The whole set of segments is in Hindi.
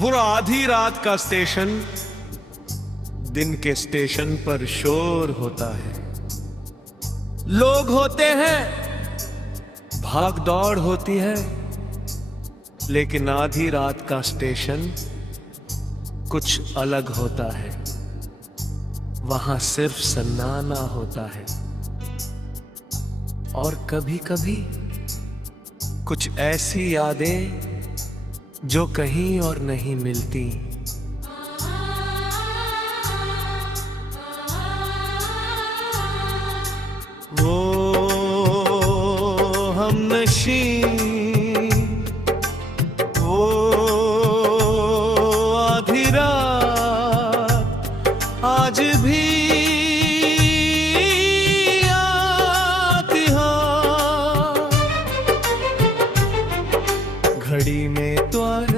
वो आधी रात का स्टेशन, दिन के स्टेशन पर शोर होता है। लोग होते हैं, भाग दौड़ होती है, लेकिन आधी रात का स्टेशन कुछ अलग होता है। वहां सिर्फ सन्नाटा होता है और कभी कभी कुछ ऐसी यादें जो कहीं और नहीं मिलती। वो हमनशी, वो आधी रात आज भी आती हाँ। घड़ी में द्वार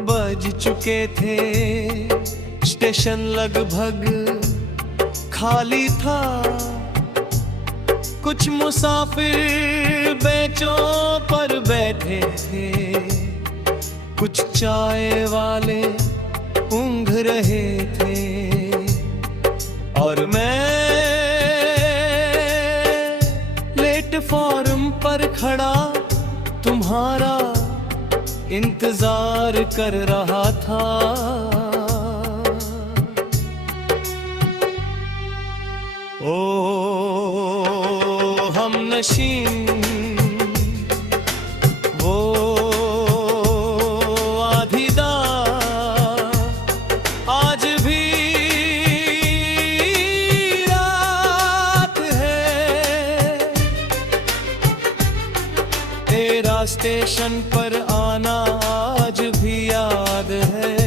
बज चुके थे, स्टेशन लगभग खाली था। कुछ मुसाफिर बेंचों पर बैठे थे, कुछ चाय वाले ऊँघ रहे थे, और मैं प्लेटफॉर्म पर खड़ा तुम्हारा इंतजार कर रहा था। ओ हमनशी, वो आधी रात आज भी रात है। तेरा स्टेशन पर आना आज भी याद है।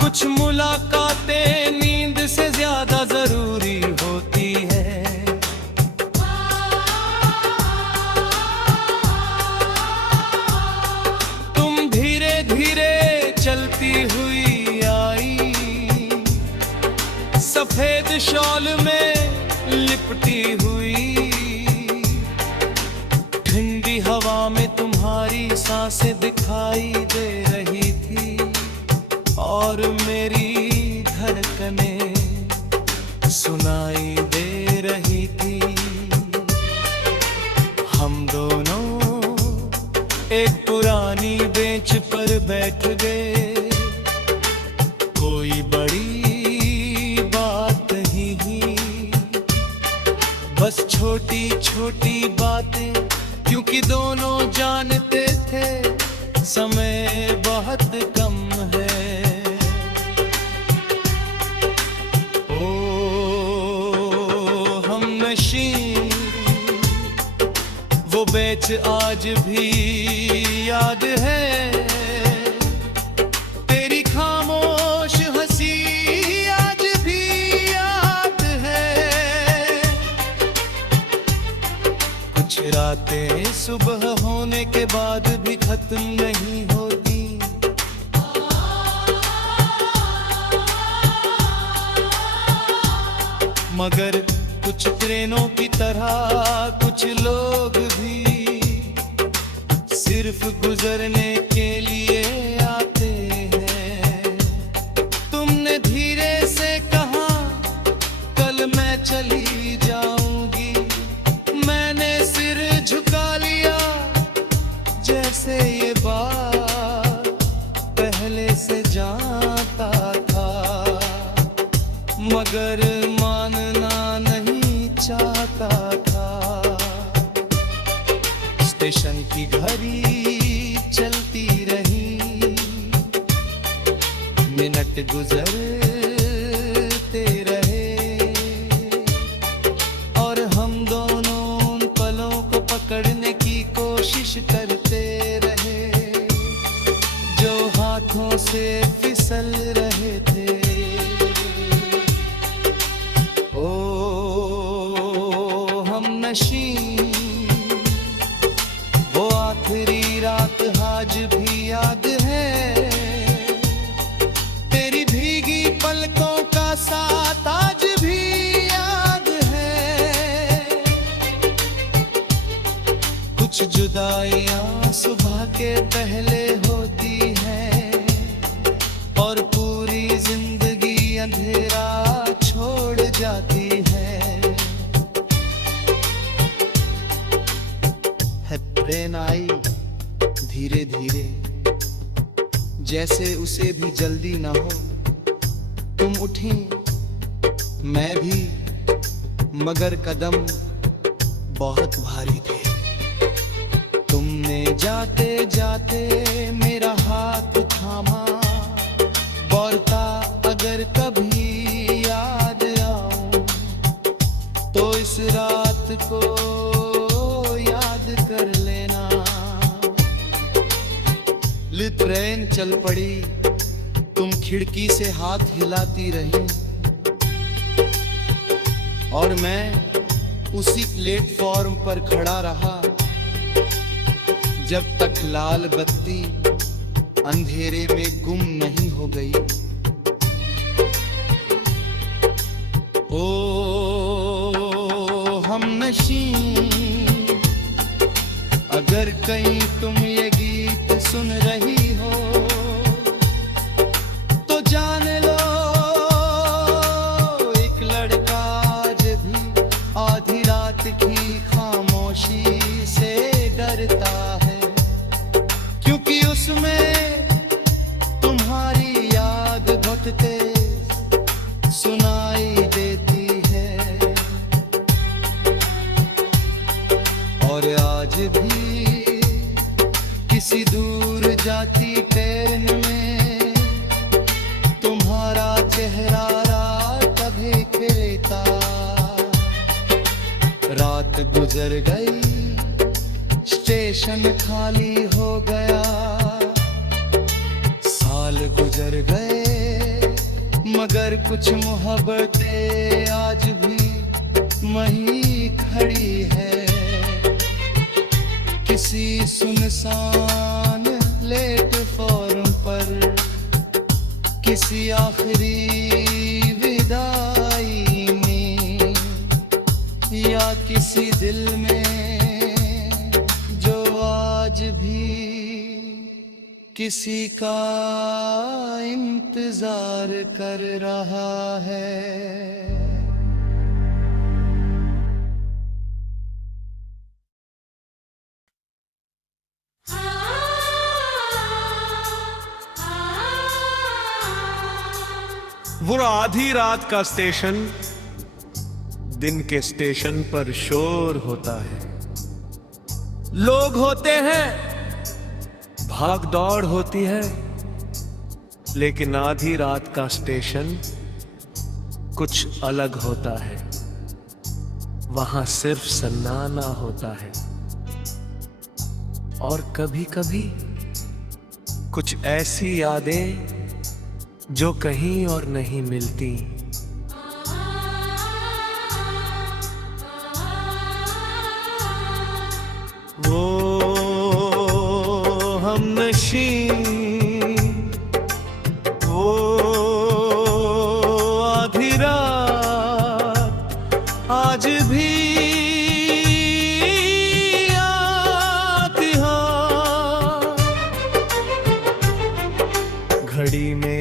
कुछ मुलाकातें नींद से ज्यादा जरूरी होती है। तुम धीरे धीरे चलती हुई आई, सफेद शॉल में लिपटी हुई। ठंडी हवा में तुम्हारी सांसें दिखाई दे रही थी, और मेरी धड़कनें सुनाई दे रही थी। हम दोनों एक पुरानी बेंच पर बैठ गए। कोई बड़ी बात नहीं हुई, बस छोटी छोटी बातें, क्योंकि दोनों जानते थे समय बहुत कम है। वो बेच आज भी याद है। तेरी खामोश हंसी आज भी याद है। कुछ रातें सुबह होने के बाद भी खत्म नहीं होती। मगर कुछ ट्रेनों की तरह कुछ लोग भी सिर्फ गुजरने के लिए आते हैं। तुमने धीरे से कहा कल मैं चली जाऊंगी। मैंने सिर झुका लिया जैसे ये बात पहले से जानता था, मगर मानना नहीं चाहता था। स्टेशन की घड़ी चलती रही, मिनट गुजरते रहे, और हम दोनों उन पलों को पकड़ने की कोशिश करते रहे जो हाथों से फिसल रहे थे। वो आखिरी रात आज भी याद है। तेरी भीगी पलकों का साथ आज भी याद है। सफाइयाँ सुबह के पहले होती हैं और पूरी जिंदगी अंधेरा छोड़ जाती है ट्रेन आई धीरे धीरे, जैसे उसे भी जल्दी ना हो। तुम उठी, मैं भी, मगर कदम बहुत भारी थे। तुमने जाते जाते मेरा हाथ थामा, बोलता अगर कभी याद आऊं तो इस रात को याद कर लेना। ट्रेन चल पड़ी, तुम खिड़की से हाथ हिलाती रही और मैं उसी प्लेटफॉर्म पर खड़ा रहा जब तक लाल बत्ती अंधेरे में गुम नहीं हो गई। ओ हमनशी, अगर कहीं तुम ये गीत सुन रही हो तो जान लो एक लड़का आज भी आधी रात की खामोशी से डरता है, क्योंकि उसमें तुम्हारी याद बहुत तेज सुनाई देती है। और आज भी किसी दूर जाती ट्रेन में तुम्हारा चेहरा रात अभी खिलता। रात गुजर गई, स्टेशन खाली हो गया, साल गुजर गए, मगर कुछ मोहब्बतें आज भी वहीं खड़ी है। किसी सुनसान प्लेटफॉर्म पर, किसी आखिरी विदाई में, या किसी दिल में जो आज भी किसी का इंतजार कर रहा है। वो आधी रात का स्टेशन, दिन के स्टेशन पर शोर होता है। लोग होते हैं, भाग दौड़ होती है, लेकिन आधी रात का स्टेशन कुछ अलग होता है। वहां सिर्फ सन्नाटा होता है और कभी कभी कुछ ऐसी यादें जो कहीं और नहीं मिलती। वो हमनशी, वो आधी रात आज भी आती हाँ। घड़ी में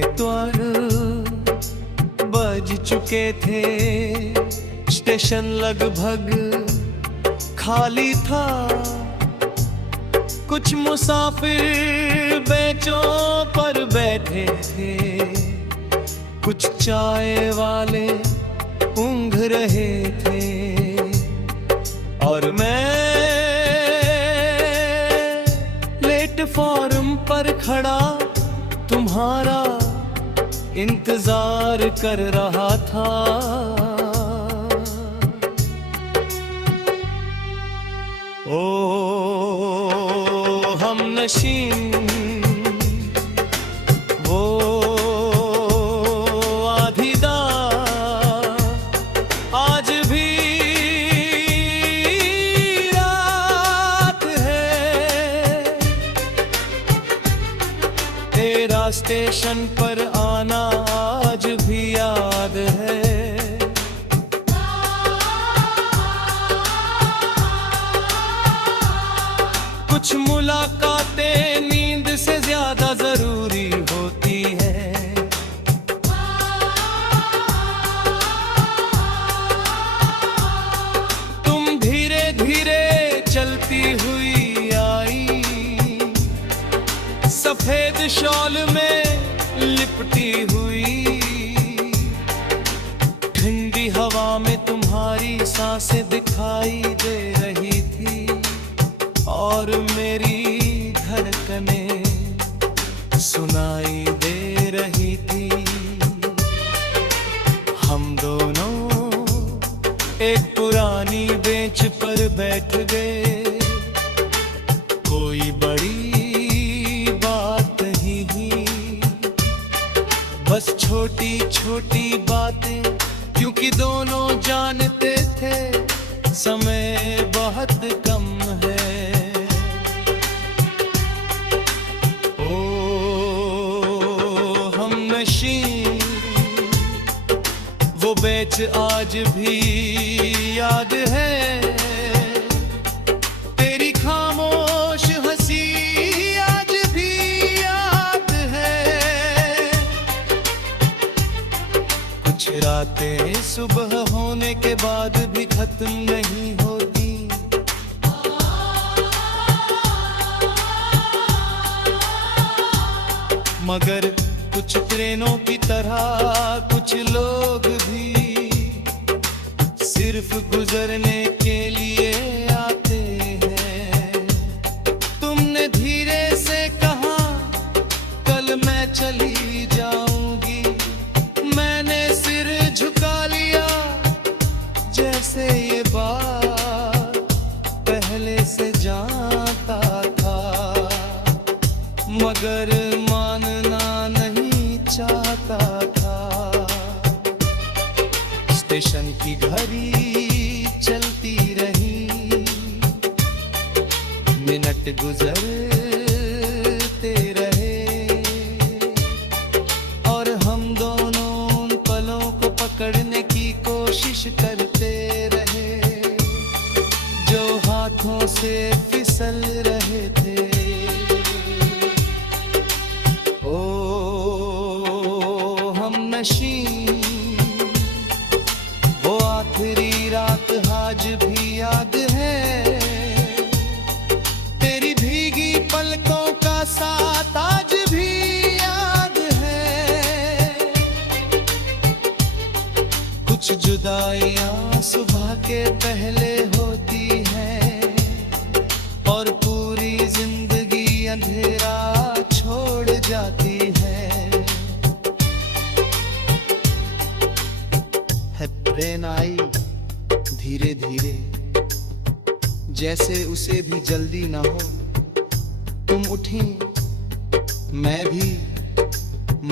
बज चुके थे, स्टेशन लगभग खाली था। कुछ मुसाफिर बेंचों पर बैठे थे, कुछ चाय वाले ऊँघ रहे थे और मैं प्लेटफॉर्म पर खड़ा तुम्हारा इंतजार कर रहा था। ओ हमनशी, वो आधी रात आज भी रात है। तेरा स्टेशन पर आना आज भी याद है। कुछ टूटी हुई, ठंडी हवा में तुम्हारी सांसें दिखाई दे रही थी और मेरी धड़कनें सुनाई दे रही थी। हम दोनों एक पुरानी बेंच पर बैठ गए, कोई बड़ी बात नहीं हुई, बस छोटी छोटी बातें, क्योंकि दोनों जानते थे समय बहुत कम है। ओ हमनशी वो बेंच आज भी याद है, तेरी खामोश हंसी आज भी याद है। कुछ रातें सुबह होने के बाद भी खत्म नहीं होती, मगर कुछ ट्रेनों की तरह कुछ लोग भी सिर्फ गुजरने के लिए आते हैं। तुमने धीरे से कहा कल मैं चली जाऊंगी, मैंने सिर झुका लिया जैसे ये बात पहले से जानता था, मगर मानना नहीं चाहता था। स्टेशन की घड़ी चलती रही, मिनट गुजरते रहे और हम दोनों उन पलों को पकड़ने की कोशिश करते रहे जो हाथों से फिसल रहे थे। ओ हमनशी वो आखिरी रात आज भी याद है, तेरी भीगी पलकों का साथ आज भी याद है। कुछ जुदाइयां सुबह के पहले होती हैं और पूरी जिंदगी अंधेरा छोड़ जाती है। ट्रेन आई धीरे धीरे, जैसे उसे भी जल्दी ना हो। तुम उठी, मैं भी,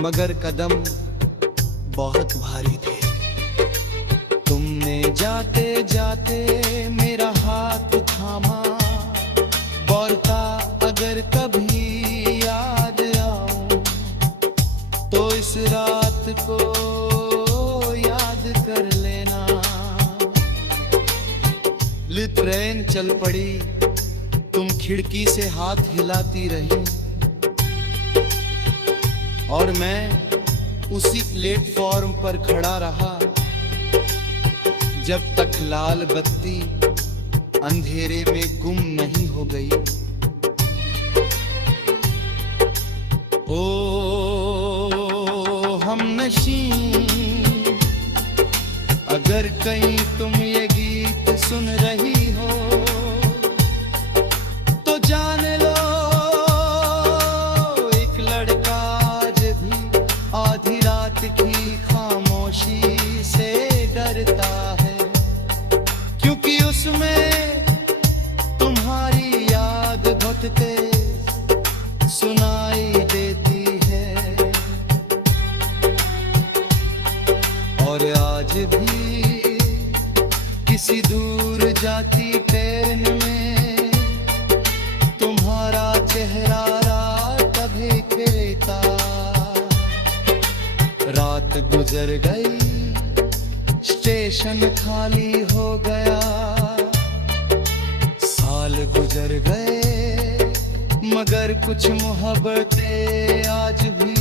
मगर कदम बहुत भारी थे। तुमने जाते जाते मेरा हाथ थामा, बोलता अगर कभी याद आऊं तो इस रात को याद कर लेना। ट्रेन चल पड़ी, तुम खिड़की से हाथ हिलाती रही और मैं उसी प्लेटफॉर्म पर खड़ा रहा जब तक लाल बत्ती अंधेरे में गुम नहीं हो गई। ओ हमनशी अगर कहीं तुम ये गीत सुन रही हो तो जान लो एक लड़का आज भी आधी रात की खामोशी से डरता है, क्योंकि उसमें तुम्हारी याद बहुत तेज सुनाई देती है। और आज भी किसी दूर जाती ट्रेन में तुम्हारा चेहरा रात अभी खिलता। रात गुजर गई, स्टेशन खाली हो गया, साल गुजर गए, मगर कुछ मोहब्बतें आज भी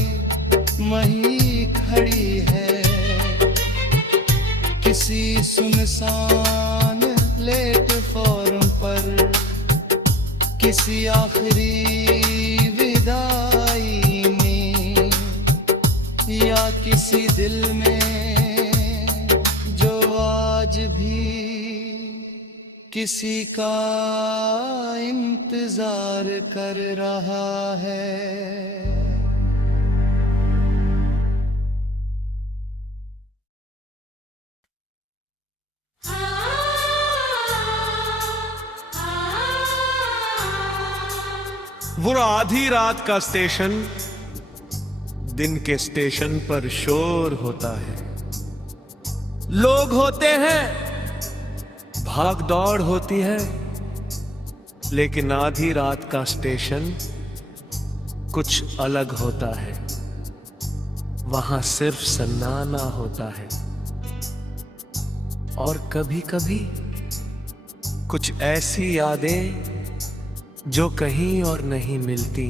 वहीं खड़ी है। किसी सुनसान प्लेटफॉर्म पर, किसी आखिरी विदाई में या किसी दिल में जो आज भी किसी का इंतजार कर रहा है। वो आधी रात का स्टेशन, दिन के स्टेशन पर शोर होता है। लोग होते हैं, भाग दौड़ होती है, लेकिन आधी रात का स्टेशन कुछ अलग होता है। वहां सिर्फ सन्नाटा होता है और कभी कभी कुछ ऐसी यादें जो कहीं और नहीं मिलती।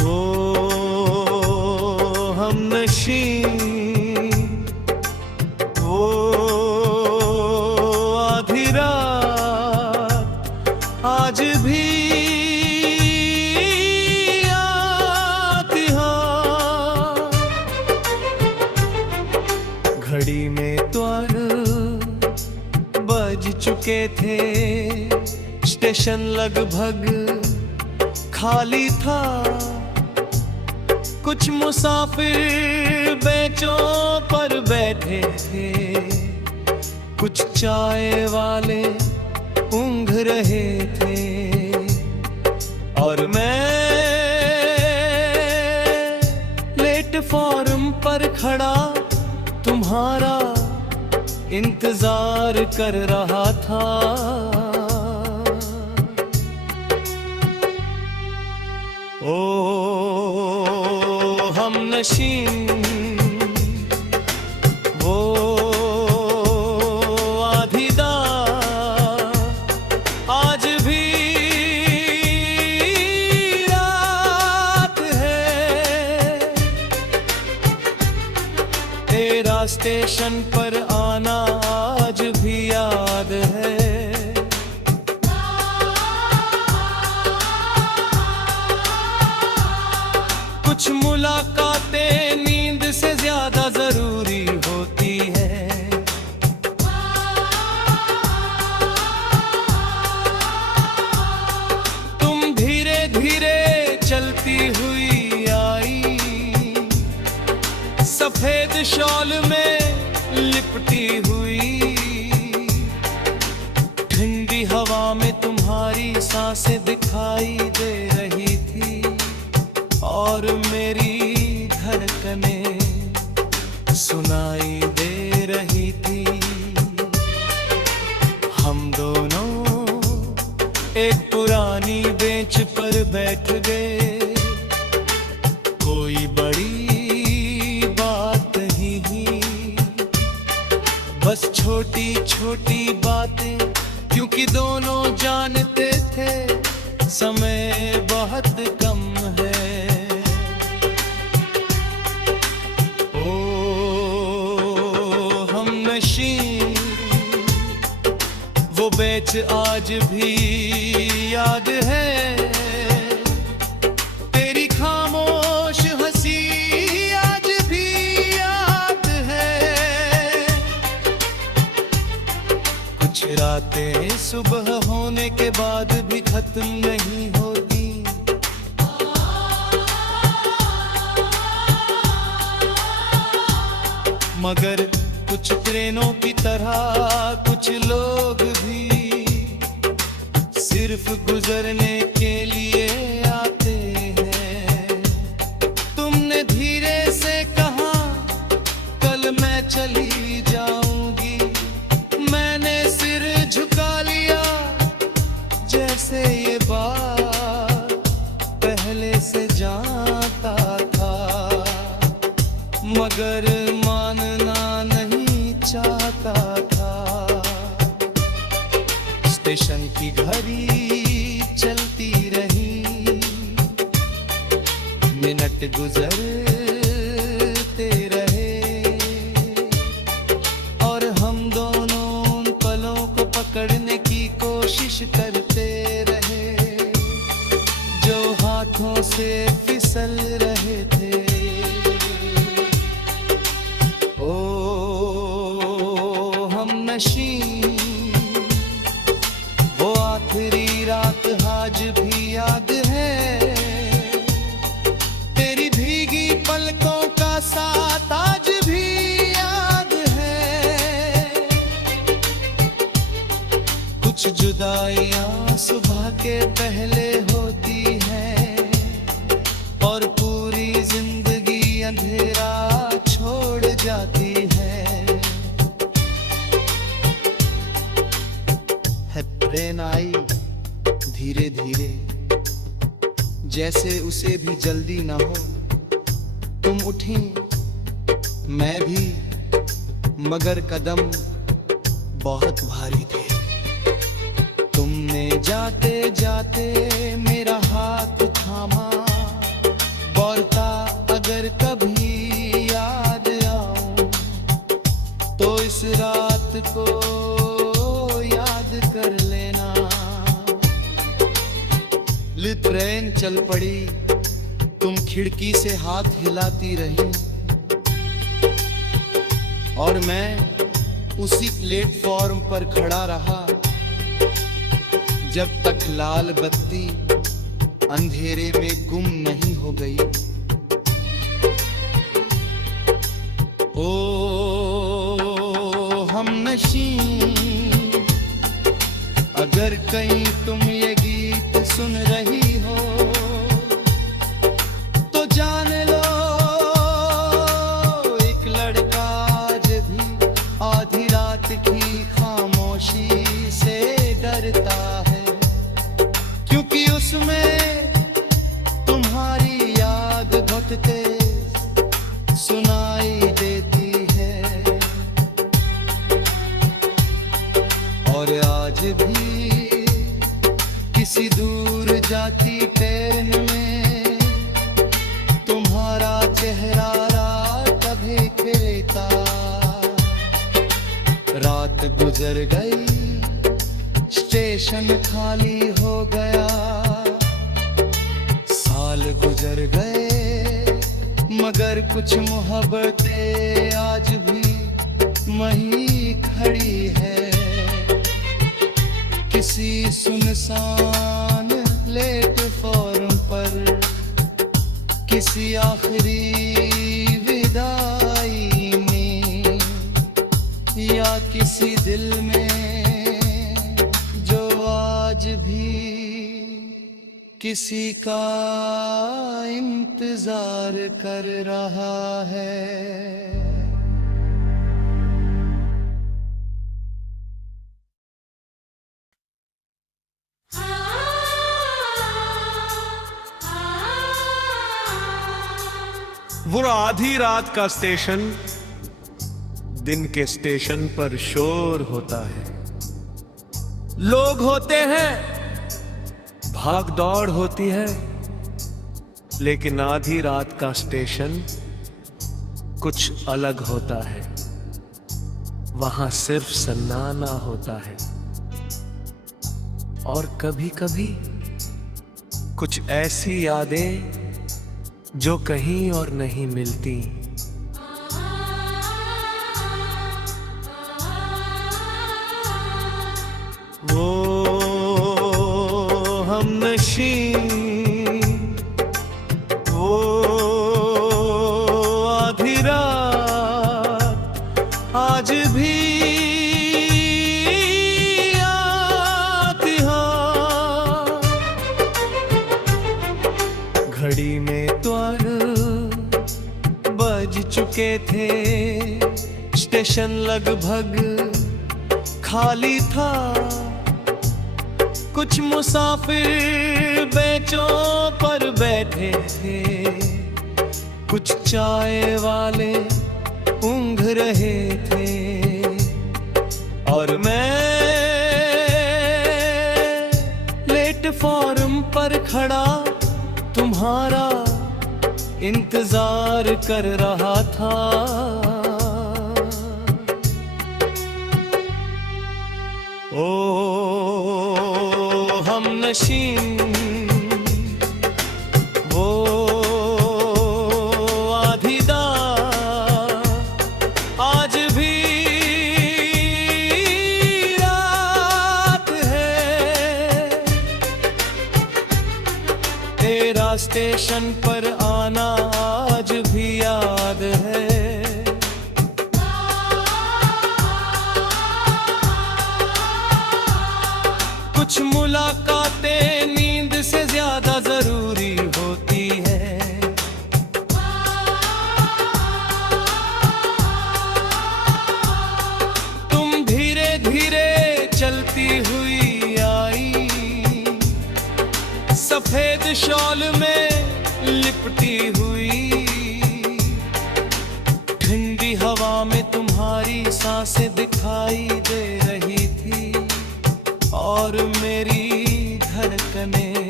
वो हमनशी, वो आधी रात आज भी आती हाँ। घड़ी में द्वार बज चुके थे, स्टेशन लगभग खाली था। कुछ मुसाफिर बेंचों पर बैठे थे, कुछ चाय वाले ऊँघ रहे थे और मैं प्लेटफॉर्म पर खड़ा तुम्हारा इंतजार कर रहा था। ओ हमनशी, वो आधी रात आज भी रात है। तेरा स्टेशन पर आना आज भी याद है। कुछ मुलाकातें नींद से ज्यादा जरूरी होती है। तुम धीरे धीरे चलती हुई आई, सफेद शॉल में लिपटी हुई। ठंडी हवा में तुम्हारी सांसें दिखाई दे रही थी और मेरी धड़कनें सुनाई दे रही थी। हम दोनों एक पुरानी बेंच पर बैठ गए। कोई बड़ी बात नहीं, बस छोटी छोटी बातें, क्योंकि दोनों जानते थे समय बहुत कम है। वो बेच आज भी याद है। तेरी खामोश हंसी आज भी याद है। कुछ रातें सुबह होने के बाद भी खत्म नहीं होती। मगर कुछ ट्रेनों की तरह कुछ लोग भी सिर्फ गुजरने के लिए आते हैं। तुमने धीरे से कहा कल मैं चली जाऊंगी। मैंने सिर झुका लिया जैसे ये बात पहले से जानता था, मगर मानना नहीं चाहता था। स्टेशन की घड़ी चलती रही, मिनट गुजरते रहे और हम दोनों उन पलों को पकड़ने की कोशिश करते रहे। जुल्फों से फिसल रहे थे। ओ हम नशी, वो आखिरी रात आज भी याद है। तेरी भीगी पलकों का साथ आज भी याद है। कुछ जुदाइयां सुबह के पहले होती हैं और पूरी जिंदगी अंधेरा छोड़ जाती है। ट्रेन आई धीरे धीरे, जैसे उसे भी जल्दी ना हो। तुम उठी, मैं भी, मगर कदम बहुत भारी थे। तुमने जाते जाते मेरा हाथ थामा, बोलता अगर कभी याद आऊं तो इस रात को याद कर लेना। ट्रेन चल पड़ी, तुम खिड़की से हाथ हिलाती रही और मैं उसी प्लेटफॉर्म पर खड़ा रहा जब तक लाल बत्ती अंधेरे में गुम नहीं हो गई। ओ हम नशी, अगर कहीं तुम ये गीत सुन रही हो तो जान लो एक लड़का आज भी आधी रात की खामोशी से डरता है, क्योंकि उसमें तुम्हारी याद बहुत तेज सुनाई देती है। और आज भी किसी दूर जाती ट्रेन में तुम्हारा चेहरा रात अभी खिलता। रात गुजर गई, स्टेशन खाली हो गया। साल गुजर गए, मगर कुछ मोहब्बतें आज भी वहीं खड़ी है। किसी सुनसान प्लेटफॉर्म पर, किसी आखिरी विदाई में, या किसी दिल में जो आज भी किसी का इंतजार कर रहा है। वो आधी रात का स्टेशन, दिन के स्टेशन पर शोर होता है। लोग होते हैं, भाग दौड़ होती है, लेकिन आधी रात का स्टेशन कुछ अलग होता है। वहां सिर्फ सन्नाटा होता है और कभी कभी कुछ ऐसी यादें जो कहीं और नहीं मिलती। वो हम नशी, वो आधी रात आज भी आती। हाँ, घड़ी में बज चुके थे, स्टेशन लगभग खाली था। कुछ मुसाफिर बेंचों पर बैठे थे, कुछ चाय वाले ऊँघ रहे थे और मैं प्लेटफॉर्म पर खड़ा तुम्हारा इंतजार कर रहा था। ओ हम नशीं, तेरा स्टेशन पर आना आज भी याद है। कुछ मुलाकातें नींद से ज्यादा जरूरी होती है। तुम धीरे धीरे चलती हुई आई, सफेद शॉल में लिपटी हुई। ठंडी हवा में तुम्हारी सांसें दिखाई दे रही थी और मेरी धड़कनें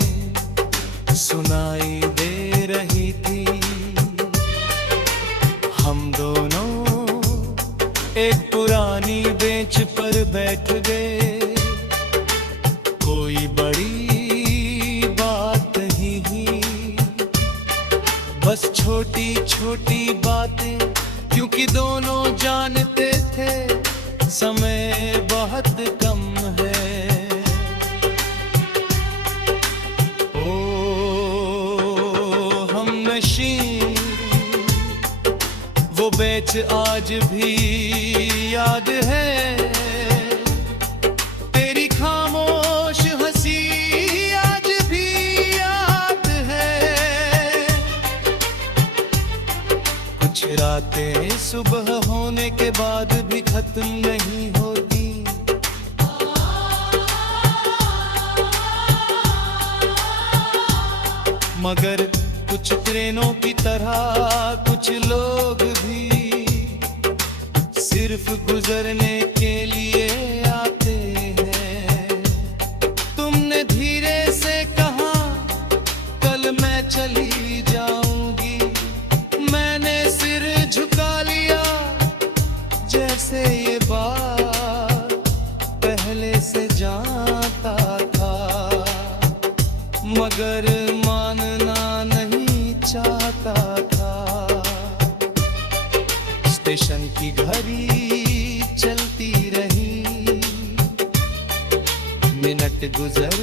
सुनाई दे रही थी। हम दोनों एक पुरानी बेंच पर बैठ गए। कोई बड़ी बात नहीं ही, बस छोटी छोटी बातें, क्योंकि दोनों जानते थे समय बहुत कम है। ओ हम नशी, वो बेच आज भी याद है। तेरी खामोश हंसी आज भी याद है। कुछ रातें सुबह होने के बाद भी खत्म नहीं होती। मगर कुछ ट्रेनों की तरह कुछ लोग भी सिर्फ गुजरने के लिए आते हैं। तुमने धीरे से कहा कल मैं चली जाऊंगी। मैंने सिर झुका लिया जैसे ये बात पहले से जानता था, मगर मानना नहीं चाहता था। स्टेशन की घड़ी चलती रही, मिनट गुजर